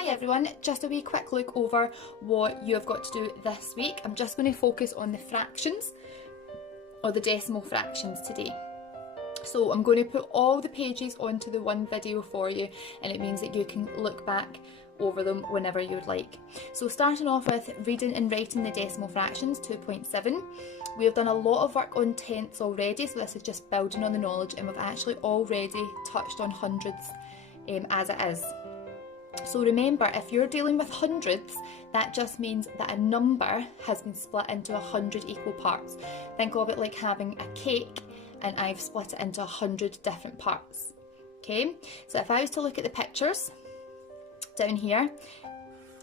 Hi everyone, just a wee quick look over what you have got to do this week. I'm just going to focus on the fractions or the decimal fractions today. So I'm going to put all the pages onto the one video for you, and it means that you can look back over them whenever you would like. So starting off with reading and writing the decimal fractions, 2.7. We have done a lot of work on tenths already, so this is just building on the knowledge, and we've actually already touched on hundreds as it is. So remember, if you're dealing with hundreds, that just means that a number has been split into 100 equal parts. Think of it like having a cake and I've split it into 100 different parts. Okay, so if I was to look at the pictures down here,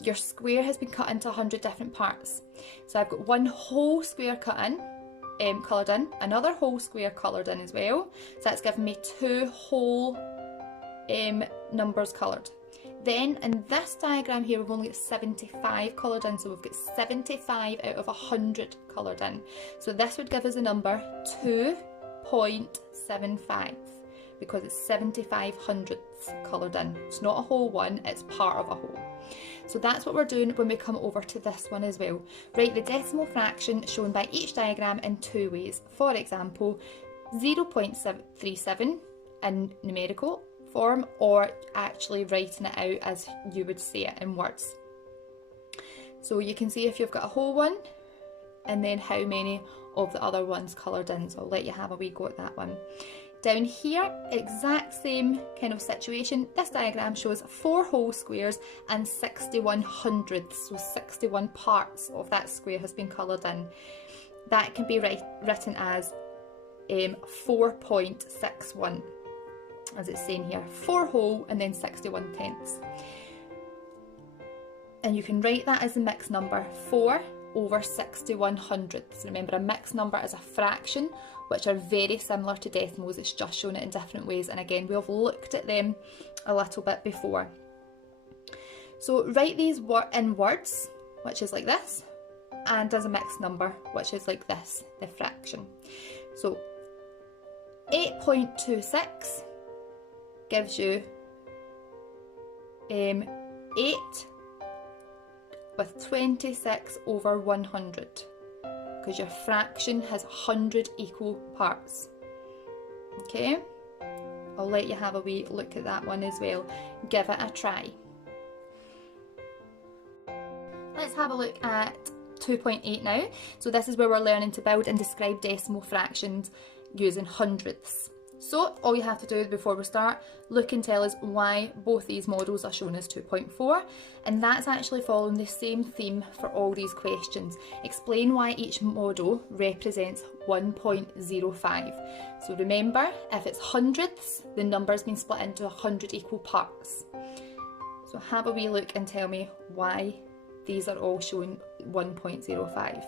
your square has been cut into 100 different parts. So I've got one whole square cut in, coloured in, another whole square coloured in as well. So that's given me two whole numbers coloured. Then in this diagram here, we've only got 75 coloured in, so we've got 75 out of 100 coloured in. So this would give us a number 2.75 because it's 75 hundredths coloured in. It's not a whole one, it's part of a whole. So that's what we're doing when we come over to this one as well. Write the decimal fraction shown by each diagram in two ways. For example, 0.37 in numerical form, or actually writing it out as you would say it in words. So you can see if you've got a whole one and then how many of the other ones coloured in. So I'll let you have a wee go at that one. Down here, exact same kind of situation. This diagram shows 4 whole squares and 61 hundredths, so 61 parts of that square has been coloured in. That can be written as 4.61. as it's saying here, 4 whole and then 61 tenths. And you can write that as a mixed number, 4 over 61 hundredths. Remember, a mixed number is a fraction, which are very similar to decimals, it's just shown it in different ways, and again, we've looked at them a little bit before. So write these in words, which is like this, and as a mixed number, which is like this, the fraction. So 8.26 gives you 8 with 26 over 100, because your fraction has 100 equal parts. Okay, I'll let you have a wee look at that one as well. Give it a try. Let's have a look at 2.8 now. So this is where we're learning to build and describe decimal fractions using hundredths. So all you have to do before we start, look and tell us why both these models are shown as 2.4, and that's actually following the same theme for all these questions. Explain why each model represents 1.05. So remember, if it's hundredths, the number's been split into 100 equal parts. So have a wee look and tell me why these are all showing 1.05.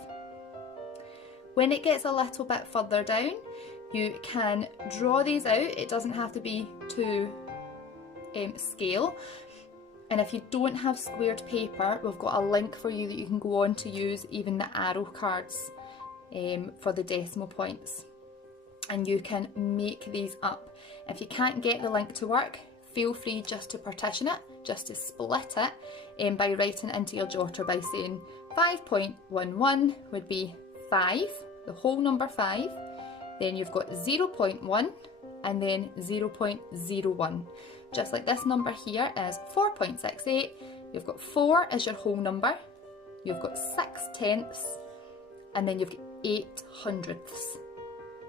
When it gets a little bit further down, you can draw these out. It doesn't have to be to scale. And if you don't have squared paper, we've got a link for you that you can go on to use even the arrow cards for the decimal points. And you can make these up. If you can't get the link to work, feel free just to partition it, just to split it by writing into your jotter by saying 5.11 would be 5, the whole number 5. Then you've got 0.1 and then 0.01. Just like this number here is 4.68, you've got 4 as your whole number, you've got 6 tenths, and then you've got 8 hundredths.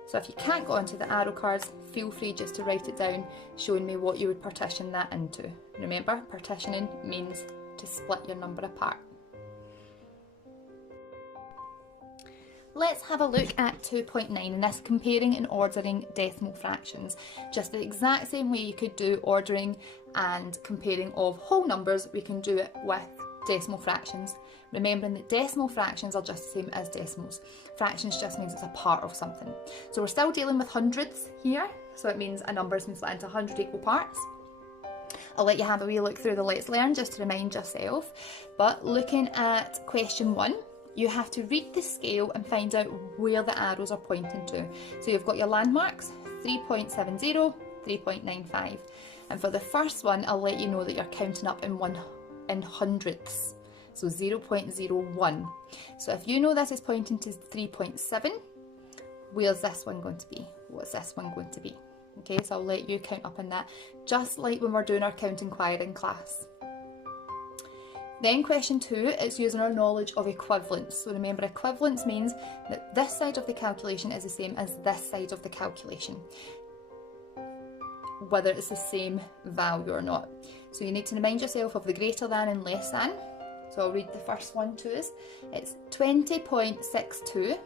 So if you can't go onto the arrow cards, feel free just to write it down, showing me what you would partition that into. Remember, partitioning means to split your number apart. Let's have a look at 2.9, and this comparing and ordering decimal fractions. Just the exact same way you could do ordering and comparing of whole numbers, we can do it with decimal fractions. Remembering that decimal fractions are just the same as decimals. Fractions just means it's a part of something. So we're still dealing with hundreds here, so it means a number has been split into 100 equal parts. I'll let you have a wee look through the Let's Learn just to remind yourself. But looking at question 1, you have to read the scale and find out where the arrows are pointing to. So you've got your landmarks, 3.70, 3.95. And for the first one, I'll let you know that you're counting up in one in hundredths, so 0.01. So if you know this is pointing to 3.7, where's this one going to be? What's this one going to be? Okay, so I'll let you count up on that, just like when we're doing our counting choir in class. Then question 2 is using our knowledge of equivalence. So remember, equivalence means that this side of the calculation is the same as this side of the calculation, whether it's the same value or not. So you need to remind yourself of the greater than and less than. So I'll read the first one to us. It's 20.62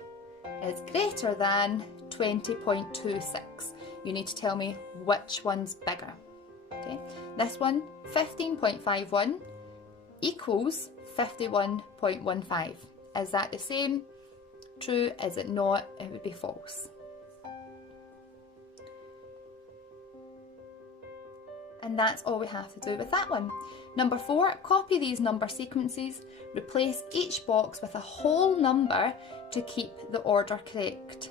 is greater than 20.26. You need to tell me which one's bigger. Okay, this one, 15.51 equals 51.15. Is that the same? True? Is it not? It would be false. And that's all we have to do with that one. Number 4, copy these number sequences, replace each box with a whole number to keep the order correct.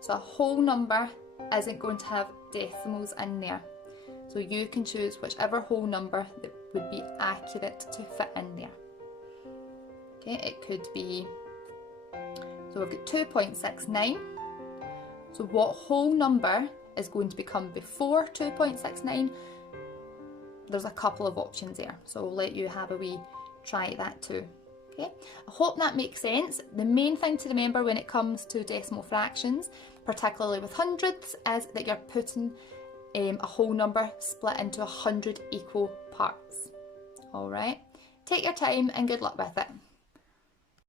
So a whole number isn't going to have decimals in there. So you can choose whichever whole number that would be accurate to fit in there. Okay, it could be, so we've got 2.69. So what whole number is going to become before 2.69? There's a couple of options there, so we'll let you have a wee try at that too. Okay, I hope that makes sense. The main thing to remember when it comes to decimal fractions, particularly with hundredths, is that you're putting a whole number split into 100 equal parts. All right, take your time and good luck with it.